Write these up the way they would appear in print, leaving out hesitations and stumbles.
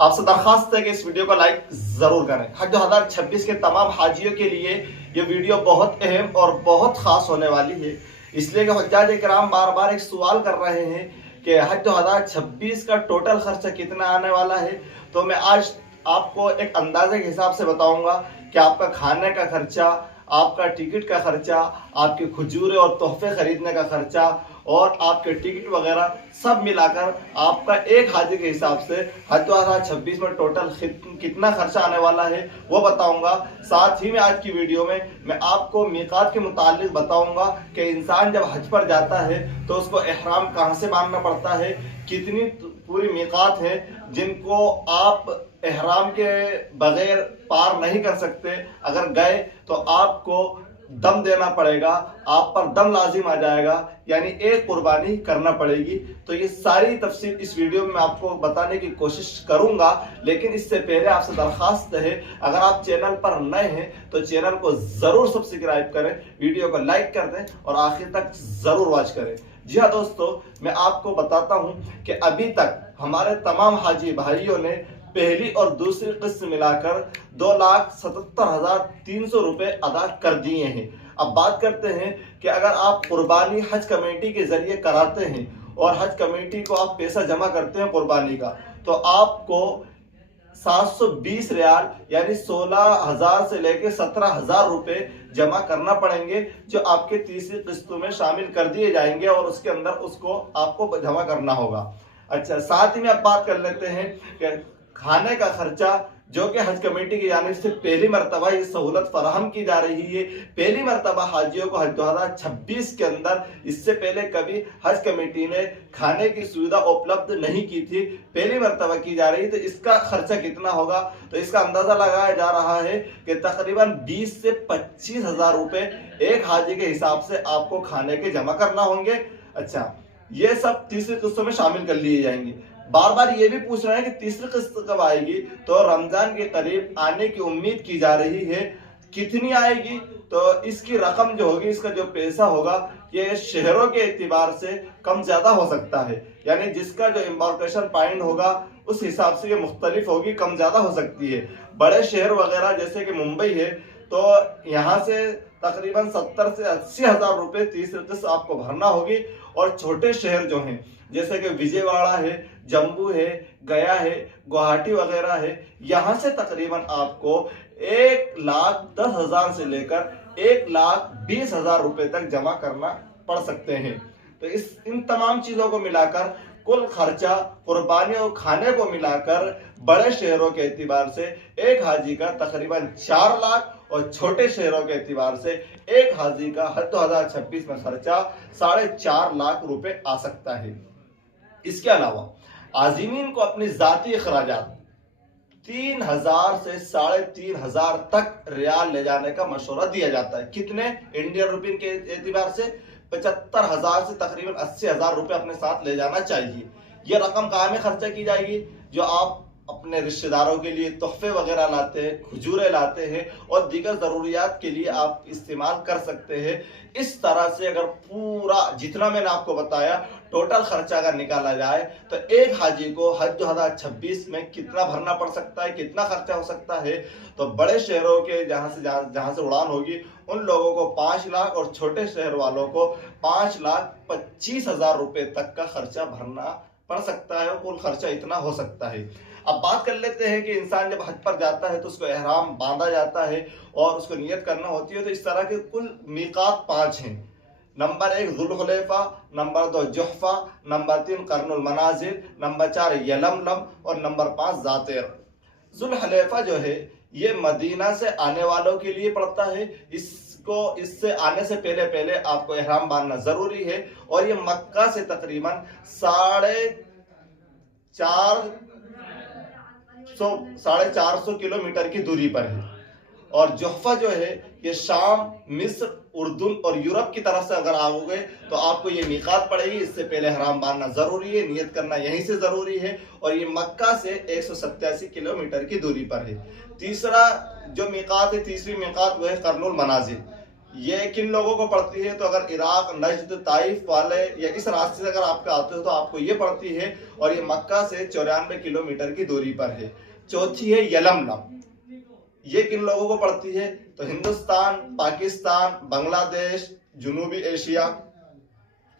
आपसे दरखास्त है कि इस वीडियो को लाइक जरूर करें। हज 2026 के तमाम हाजियों के लिए ये वीडियो बहुत अहम और बहुत खास होने वाली है, इसलिए कि हुज्जाज इकराम बार बार एक सवाल कर रहे हैं कि हज 2026 का टोटल खर्चा कितना आने वाला है। तो मैं आज आपको एक अंदाजे के हिसाब से बताऊंगा कि आपका खाने का खर्चा, आपका टिकट का खर्चा, आपके खजूरें और तोहफे खरीदने का खर्चा और आपके टिकट वगैरह सब मिलाकर आपका एक हाजी के हिसाब से हज 2026 में टोटल कितना खर्चा आने वाला है वो बताऊंगा। साथ ही में आज की वीडियो में मैं आपको मीकात के मुतालिक बताऊंगा कि इंसान जब हज पर जाता है तो उसको एहराम कहाँ से बांधना पड़ता है, कितनी पूरी मीकात है जिनको आप एहराम के बगैर पार नहीं कर सकते। अगर गए तो आपको दम देना पड़ेगा, आप पर दम लाजिम आ जाएगा, यानी एक कुर्बानी करना पड़ेगी। तो ये सारी तफसील इस वीडियो में मैं आपको बताने की कोशिश करूंगा, लेकिन इससे पहले आपसे दरखास्त है, अगर आप चैनल पर नए हैं तो चैनल को जरूर सब्सक्राइब करें, वीडियो को लाइक कर दें और आखिर तक जरूर वॉच करें। जी हाँ दोस्तों, मैं आपको बताता हूं कि अभी तक हमारे तमाम हाजी भाइयों ने पहली और दूसरी किस्त मिलाकर 2,77,300 रुपए अदा कर दिए हैं। अब बात करते हैं कि अगर आप कुर्बानी हज कमेटी के जरिए कराते हैं और हज कमेटी को आप पैसा जमा करते हैं कुर्बानी का, तो आपको 720 रियाल यानी 16,000 से लेकर 17,000 रुपए जमा करना पड़ेंगे, जो आपके तीसरी किस्तों में शामिल कर दिए जाएंगे और उसके अंदर उसको आपको जमा करना होगा। अच्छा, साथ ही में अब बात कर लेते हैं कि खाने का खर्चा, जो कि हज कमेटी की जानिब से पहली मरतबा ये सहूलत फराहम की जा रही है। पहली मरतबा हाजियों को हज 2026 के अंदर, इससे पहले कभी हज कमेटी ने खाने की सुविधा उपलब्ध नहीं की थी, पहली मरतबा की जा रही। तो इसका खर्चा कितना होगा, तो इसका अंदाजा लगाया जा रहा है कि तकरीबन 20 से 25,000 रुपए एक हाजी के हिसाब से आपको खाने के जमा करना होंगे। अच्छा, ये सब तीसरी किस्तों में शामिल कर लिए जाएंगे। बार बार ये भी पूछ रहे हैं कि तीसरी किस्त कब आएगी, तो रमजान के करीब आने की उम्मीद की जा रही है। कितनी आएगी, तो इसकी रकम जो होगी, इसका जो पैसा होगा, ये शहरों के एतबार से कम ज्यादा हो सकता है, यानी जिसका जो एम्बार्केशन पॉइंट होगा उस हिसाब से ये मुख्तलिफ होगी, कम ज्यादा हो सकती है। बड़े शहर वगैरह जैसे कि मुंबई है, तो यहाँ से तकरीबन 70 से 80,000 रुपए तीसरी किस्त आपको भरना होगी। और छोटे शहर जो हैं जैसे कि विजयवाड़ा है, जम्मू है, गया है, गुवाहाटी वगैरह है, यहाँ से तकरीबन आपको 1,10,000 से लेकर 1,20,000 रुपए तक जमा करना पड़ सकते हैं। तो इन तमाम चीजों को मिलाकर कुल खर्चा कुर्बानी और खाने को मिलाकर बड़े शहरों के एतबार से एक हाजी का तकरीबन 4 लाख और छोटे शहरों के एतबार से एक हाजी का हज 2026 में खर्चा 4.5 लाख रुपए आ सकता है। इसके अलावा आजिमीन को अपनी जाती अखराजात 3,000 से 3,500 तक रियाल ले जाने का मशवरा दिया जाता है। कितने इंडियन रुपये के एतबार से 75,000 से तकरीबन 80,000 रुपए अपने साथ ले जाना चाहिए। यह रकम कहाँ में खर्चा की जाएगी, जो आप अपने रिश्तेदारों के लिए तोहफे वगैरह लाते हैं, खजूरें लाते हैं और दीगर ज़रूरियात के लिए आप इस्तेमाल कर सकते हैं। इस तरह से अगर पूरा जितना मैंने आपको बताया टोटल खर्चा अगर निकाला जाए तो एक हाजी को हज 2026 में कितना भरना पड़ सकता है, कितना खर्चा हो सकता है, तो बड़े शहरों के जहां से उड़ान होगी उन लोगों को 5 लाख और छोटे शहर वालों को 5,25,000 रुपए तक का खर्चा भरना पड़ सकता है। कुल खर्चा इतना हो सकता है। अब बात कर लेते हैं कि इंसान जब हज पर जाता है तो उसको एहराम बांधा जाता है और उसको नियत करना होती है। तो इस तरह के कुल मीकात 5 हैं। Number 1 जुल्हुलैफा, number 2 जुहफा, number 3 Kurnool Manazil, number 4 Yalamlam और नंबर 5 जातिर। जुल्हुलैफा जो है ये मदीना से आने वालों के लिए पड़ता है। इससे आने से पहले आपको एहराम बांधना जरूरी है और ये मक्का से तकरीबन 450 किलोमीटर की दूरी पर है। और जुहफा जो है ये शाम, मिस्र, उर्दून और यूरोप की तरफ से अगर आओगे तो आपको ये मीकात पड़ेगी। इससे पहले हराम बांधना जरूरी है, नियत करना यहीं से जरूरी है और ये मक्का से 187 किलोमीटर की दूरी पर है। तीसरा जो मीकात है, तीसरी मीकात वो है कर्नुल मनाजिल। ये किन लोगों को पड़ती है? तो अगर इराक, नजद, ताइफ वाले या इस रास्ते से अगर आपका आते हो तो आपको ये पड़ती है, और ये मक्का से 94 किलोमीटर की दूरी पर है। चौथी है यलमलम, ये किन लोगों को पड़ती है? तो हिंदुस्तान, पाकिस्तान, बांग्लादेश, जनूबी एशिया,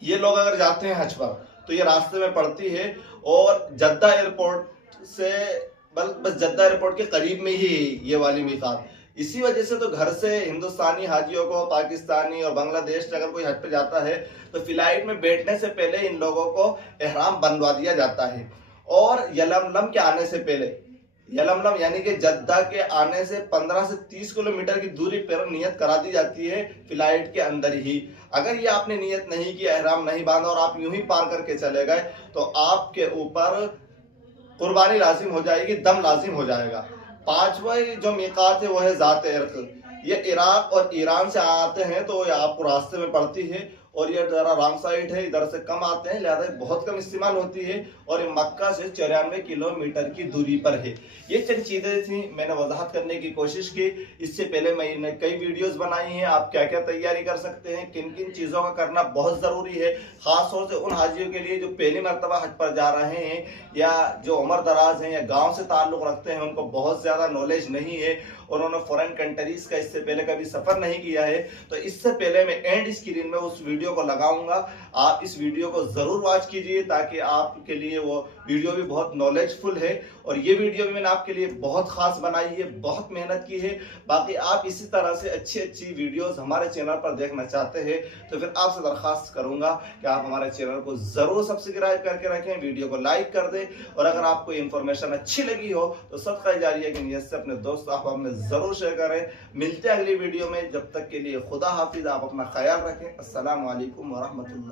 ये लोग अगर जाते हैं हज पर तो ये रास्ते में पड़ती है। और जद्दा एयरपोर्ट से बस जद्दा एयरपोर्ट के करीब में ही ये वाली मीकात। इसी वजह से तो घर से हिंदुस्तानी हाजियों को, पाकिस्तानी और बांग्लादेश से अगर कोई हज पे जाता है तो फ्लाइट में बैठने से पहले इन लोगों को एहराम बनवा दिया जाता है। और यलमलम के आने से पहले, यलमलम यानी कि जद्दा के आने से 15 से 30 किलोमीटर की दूरी पर नियत करा दी जाती है फ्लाइट के अंदर ही। अगर ये आपने नियत नहीं की, एहराम नहीं बांधा और आप यूं ही पार करके चले गए तो आपके ऊपर कुर्बानी लाजिम हो जाएगी, दम लाजिम हो जाएगा। पांचवा जो मीकात है वो है ज़ात इर्क। ये इराक और ईरान से आते हैं तो ये आपको रास्ते में पड़ती है, और ये जरा रॉन्ग साइड है, इधर से कम आते हैं, लिहाजा बहुत कम इस्तेमाल होती है। और ये मक्का से 94 किलोमीटर की दूरी पर है। ये चंद चीजें थी, मैंने वजाहत करने की कोशिश की। इससे पहले मैंने कई वीडियोस बनाई हैं, आप क्या क्या तैयारी कर सकते हैं, किन किन चीज़ों का करना बहुत ज़रूरी है, ख़ासतौर से उन हाजियों के लिए जो पहली मरतबा हज पर जा रहे हैं या जो उम्र दराज हैं या गाँव से ताल्लुक़ रखते हैं, उनको बहुत ज़्यादा नॉलेज नहीं है, उन्होंने फॉरेन कंट्रीज का इससे पहले कभी सफ़र नहीं किया है। तो इससे पहले मैं एंड स्क्रीन में उस वीडियो को लगाऊंगा, आप इस वीडियो को ज़रूर वॉच कीजिए ताकि आपके लिए वो वीडियो भी बहुत नॉलेजफुल है। और ये वीडियो भी मैंने आपके लिए बहुत खास बनाई है, बहुत मेहनत की है। बाकी आप इसी तरह से अच्छी अच्छी वीडियोस हमारे चैनल पर देखना चाहते हैं तो फिर आपसे दरख्वास्त करूंगा कि आप हमारे चैनल को ज़रूर सब्सक्राइब करके रखें, वीडियो को लाइक कर दें, और अगर आपको इन्फॉर्मेशन अच्छी लगी हो तो सदका जारिया की नियत से अपने दोस्त अहबाब में ज़रूर शेयर करें। मिलते हैं अगली वीडियो में, जब तक के लिए खुदा हाफिज, आप अपना ख्याल रखें। अस्सलाम वालेकुम वरहमतुल्लाह।